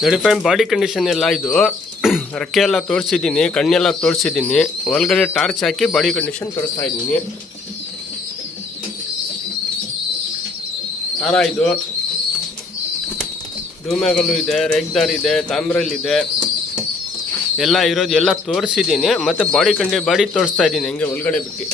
ನೋಡಿ friend, body condition ಎಲ್ಲ ಇದು ರೆಕ್ಕೆ ಎಲ್ಲ ತೋರಿಸಿದ್ದೀನಿ, ಕಣ್ಣೆಲ್ಲ ತೋರಿಸಿದ್ದೀನಿ. ಒಳಗಡೆ ಟಾರ್ಚ್ ಹಾಕಿ ಬಾಡಿ ಕಂಡೀಷನ್ ತೋರಿಸ್ತಾ ಇದ್ದೀನಿ. ಹಾರ ಇದು ಡೂಮ್ಯಾಗಲ್ಲೂ ಇದೆ, ರೇಗ್ದಾರ್ ಇದೆ, ತಾಮ್ರಲ್ಲಿದೆ, ಎಲ್ಲ ಇರೋದು ಎಲ್ಲ ತೋರಿಸಿದ್ದೀನಿ. ಮತ್ತು ಬಾಡಿ ತೋರಿಸ್ತಾ ಇದ್ದೀನಿ, ಹಂಗೆ ಒಳಗಡೆ ಬಿಟ್ಟು.